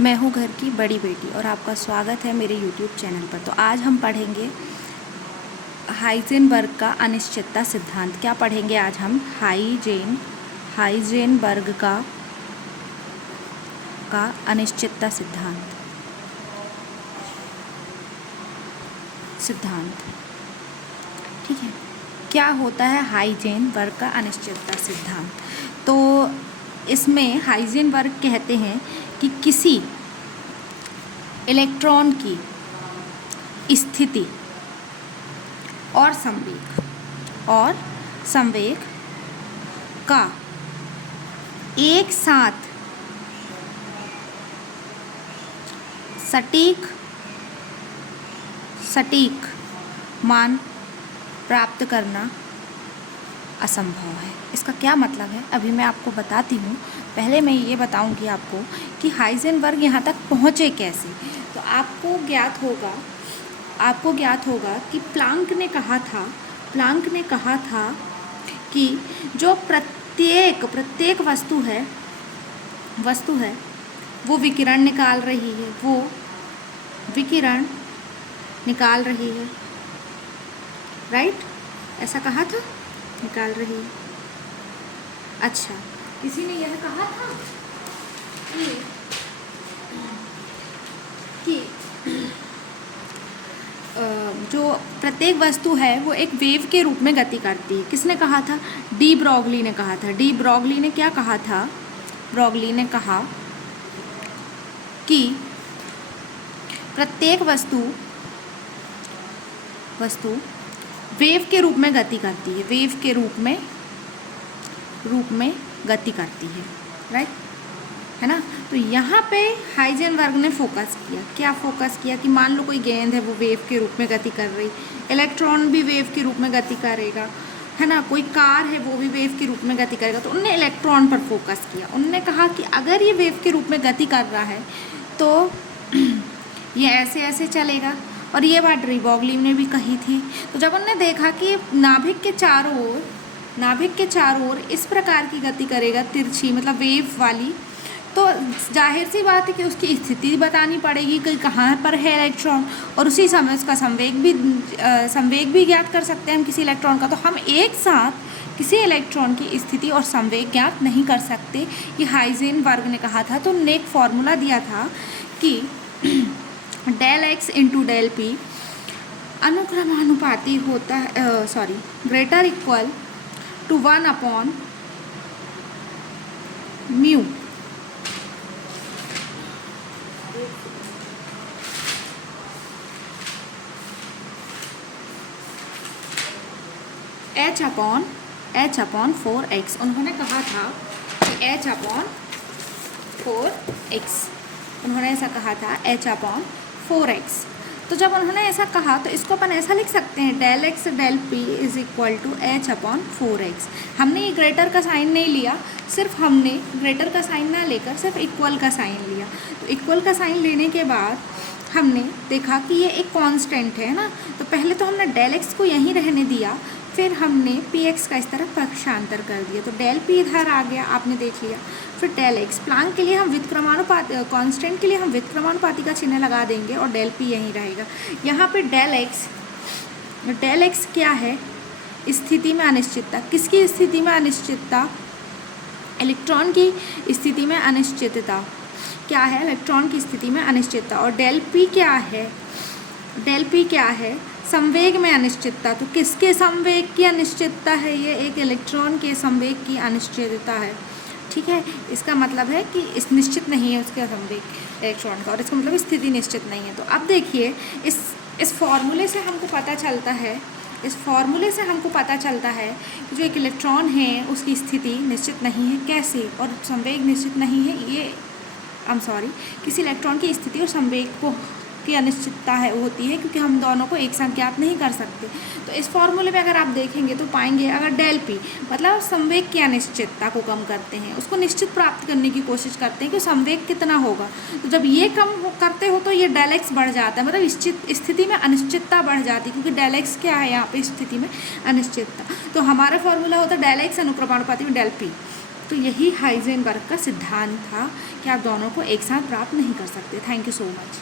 मैं हूँ घर की बड़ी बेटी और आपका स्वागत है मेरे YouTube चैनल पर। तो आज हम पढ़ेंगे हाइजेनबर्ग का अनिश्चितता सिद्धांत। क्या पढ़ेंगे आज हम? हाइजेनबर्ग का अनिश्चितता सिद्धांत। ठीक है, क्या होता है हाइजेनबर्ग का अनिश्चितता सिद्धांत? तो इसमें हाइजेनबर्ग कहते हैं कि किसी इलेक्ट्रॉन की स्थिति और संवेग का एक साथ सटीक मान प्राप्त करना असंभव है। इसका क्या मतलब है अभी मैं आपको बताती हूँ। पहले मैं ये बताऊँगी आपको कि हाइजेनबर्ग यहाँ तक पहुँचे कैसे। तो आपको ज्ञात होगा कि प्लांक ने कहा था कि जो प्रत्येक वस्तु है वो विकिरण निकाल रही है, राइट? ऐसा कहा था, निकाल रही है। अच्छा, किसी ने यह कहा था कि जो प्रत्येक वस्तु है वो एक वेव के रूप में गति करती है। किसने कहा था? डी ब्रॉगली ने कहा था। डी ब्रॉगली ने क्या कहा था? ब्रॉगली ने कहा कि प्रत्येक वस्तु वेव के रूप में गति करती है, गति करती है, राइट? है ना? तो यहाँ पे हाइजेनबर्ग ने फोकस किया कि मान लो कोई गेंद है वो वेव के रूप में गति कर रही, इलेक्ट्रॉन भी वेव के रूप में गति करेगा, है ना? कोई कार है वो भी वेव के रूप में गति करेगा। तो उनने इलेक्ट्रॉन पर फोकस किया। उनने कहा कि अगर ये वेव के रूप में गति कर रहा है तो ये ऐसे चलेगा। और ये बात डी ब्रॉगली ने भी कही थी। तो जब उन्होंने देखा कि नाभिक के चारों ओर इस प्रकार की गति करेगा, तिरछी मतलब वेव वाली, तो जाहिर सी बात है कि उसकी स्थिति बतानी पड़ेगी कि कहाँ पर है इलेक्ट्रॉन, और उसी समय उसका संवेग भी ज्ञात कर सकते हैं हम किसी इलेक्ट्रॉन का। तो हम एक साथ किसी इलेक्ट्रॉन की स्थिति और संवेग ज्ञात नहीं कर सकते, ये हाइजेनबर्ग ने कहा था। तो उन्होंने एक फॉर्मूला दिया था कि del X into del P अनुक्रमानुपाती होता है, ग्रेटर इक्वल टू 1/μ h/4x। उन्होंने कहा था कि h/4x, उन्होंने ऐसा कहा था h/4x। तो जब उन्होंने ऐसा कहा तो इसको अपन ऐसा लिख सकते हैं, del x del p is equal to h/4x। हमने ये ग्रेटर का साइन नहीं लिया, सिर्फ हमने ग्रेटर का साइन ना लेकर सिर्फ इक्वल का साइन लिया। तो इक्वल का साइन लेने के बाद हमने देखा कि ये एक कांस्टेंट है ना। तो पहले तो हमने डेल एक्स को यहीं रहने दिया, फिर हमने पी एक्स का इस तरफ पक्षांतर कर दिया। तो डेल पी इधर आ गया, आपने देख लिया। फिर डेल एक्स, प्लांक के लिए हम कांस्टेंट के लिए हम व्युत्क्रमानुपाती का चिन्ह लगा देंगे और डेल पी यहीं रहेगा। यहाँ पे डेल एक्स क्या है? स्थिति में अनिश्चितता। किसकी स्थिति में अनिश्चितता? इलेक्ट्रॉन की स्थिति में अनिश्चितता। क्या है? इलेक्ट्रॉन की स्थिति में अनिश्चितता। और डेल पी क्या है? संवेग में अनिश्चितता। तो किसके संवेग की अनिश्चितता है? ये एक इलेक्ट्रॉन के संवेग की अनिश्चितता है। ठीक है, इसका मतलब है कि इस निश्चित नहीं है उसका संवेग इलेक्ट्रॉन का, और इसका मतलब स्थिति निश्चित नहीं है। तो अब देखिए, इस फॉर्मूले से हमको पता चलता है कि जो एक इलेक्ट्रॉन है उसकी स्थिति निश्चित नहीं है। कैसे? और संवेग निश्चित नहीं है। ये किसी इलेक्ट्रॉन की स्थिति और संवेग की अनिश्चितता होती है, क्योंकि हम दोनों को एक साथ ज्ञात नहीं कर सकते। तो इस फॉर्मूले में अगर आप देखेंगे तो पाएंगे, अगर डेल पी मतलब संवेग की अनिश्चितता को कम करते हैं, उसको निश्चित प्राप्त करने की कोशिश करते हैं कि संवेग कितना होगा। तो जब ये कम करते हो तो ये डेल एक्स बढ़ जाता है, मतलब स्थिति में अनिश्चितता बढ़ जाती है, क्योंकि डेल एक्स क्या है यहाँ पे? स्थिति में अनिश्चितता। तो हमारा फॉर्मूला होता है डेल एक्स अनुक्रमानुपाती में डेल पी। तो यही हाइजेनबर्ग का सिद्धांत था कि आप दोनों को एक साथ प्राप्त नहीं कर सकते। Thank you so much.